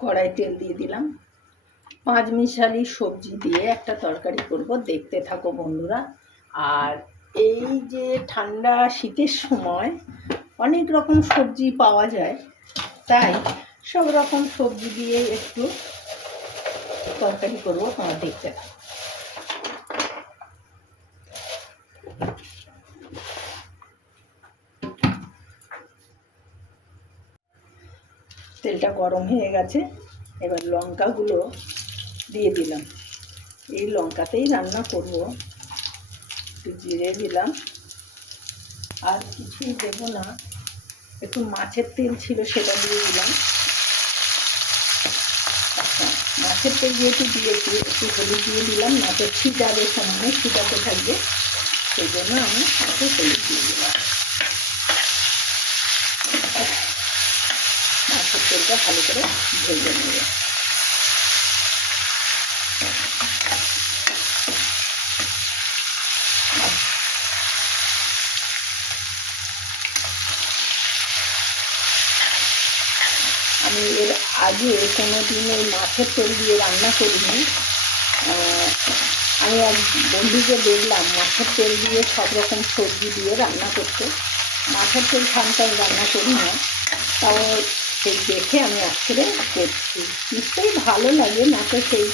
কড়াই তেল দিয়ে দিলাম। পাঁচ মিশালি সবজি দিয়ে একটা তরকারি করব, দেখতে থাকো বন্ধুরা। আর এই যে ঠান্ডা শীতের সময় অনেক রকম সবজি পাওয়া যায়, তাই সব রকম সবজি দিয়ে একটু তরকারি করব, তোমরা দেখতে থাকো। তেলটা গরম হয়ে গেছে, এবার লঙ্কাগুলো দিয়ে দিলাম। এই লঙ্কাতেই রান্না করব। একটু জিরে দিলাম। আর কিছুই দেবো না। একটু মাছের তেল ছিল সেটা দিয়ে দিলাম। আচ্ছা মাছের তেল যেহেতু দিয়েছি, একটু হলুদ দিয়ে দিলাম, না তো ছিটাবে সমানে ছিটাতে থাকবে। সেই জন্য আমি হলুদ দিয়ে দিলাম। তেলটা ভালো করে ভেজে নেবে। আমি এর আগে কোনো দিন ওই মাছের তেল দিয়ে রান্না করিনি। আমি এক বন্ধুকে দেখলাম মাছের তেল দিয়ে সব রকম সবজি দিয়ে রান্না করতে। মাছের তেল আমি রান্না করি না। তাও সেই দেখে আমি আজকে করছি। নিশ্চয়ই ভালো লাগে, না তো সেই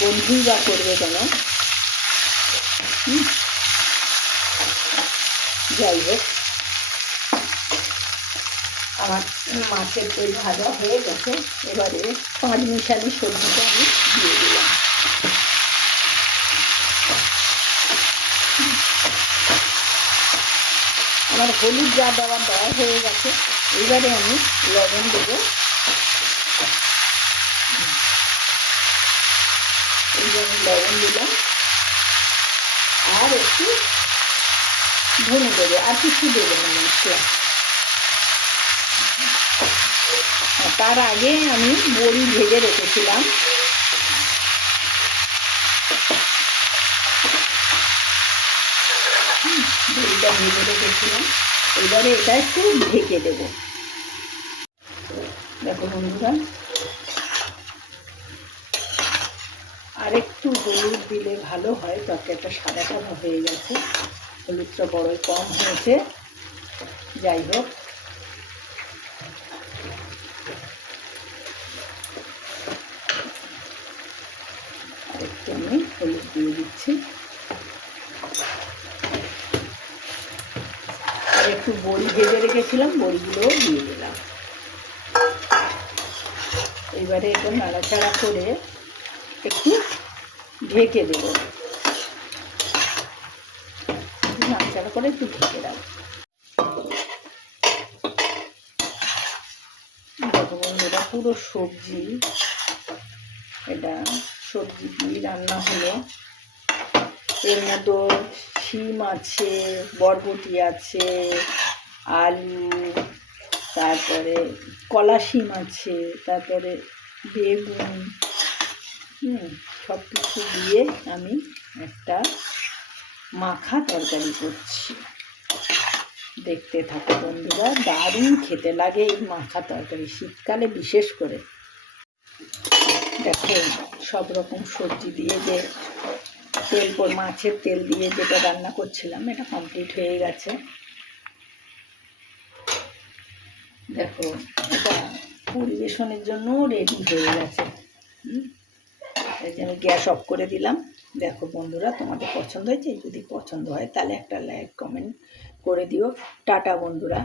বন্ধুই বা করবে কেন? যাই হোক। আমার মাছের তেল ভাজা হয়ে গেছে। এবারে পাঁচ মিশালি সবজিটা আমি দিয়ে দিলাম। আমার হলুদ যা দেওয়া দেওয়া হয়ে গেছে। এবারে আমি লবণ দেবো। এই আমি লবণ দিলাম আর একটু ধনে দেবে, আর কিছু দেবে না মশলা তার আগে আমি বড়ি ভেজে রেখেছিলাম। বড়িটা ভেজে রেখেছিলাম। এবারে এটা একটু ঢেকে দেব। দেখো বন্ধুরা। আর একটু হলুদ দিলে ভালো হয়, তরকারিটা সাদা সাদা হয়ে গেছে। হলুদটা বড়ই কম হয়েছে। যাই হোক। একটু আমি হলুদ দিয়ে দিচ্ছি। একটু বড়ি ভেজে রেখেছিলাম, বড়িগুলোও দিয়ে দিলাম। এবারে এটা নাড়াচাড়া করে একটু ঢেকে দেবো। একটু নাড়াচাড়া করে একটু ঢেকে বন্ধুরা, পুরো সবজি, এটা সবজি দিয়ে রান্না হলো। এর মতো শিম আছে, বরবটি আছে, আলু, তারপরে কলা শিম আছে, তারপরে বেগুন, হুম সব কিছু দিয়ে আমি একটা মাখা তরকারি করছি। দেখতে থাকো বন্ধুরা, দারুণ খেতে লাগে এই মাখা তরকারি শীতকালে বিশেষ করে। দেখো, সব রকম সবজি দিয়ে যে তেল মাছের তেল দিয়ে যেটা রান্না করছিলাম, এটা কমপ্লিট হয়ে গেছে। দেখো, এটা পরিবেশনের জন্য রেডি হয়ে গেছে। এই যে আমি গ্যাস অফ করে দিলাম। দেখো বন্ধুরা, তোমাদের পছন্দ হয়েছে? যদি পছন্দ হয়, তাহলে একটা লাইক কমেন্ট করে দিও। টাটা বন্ধুরা।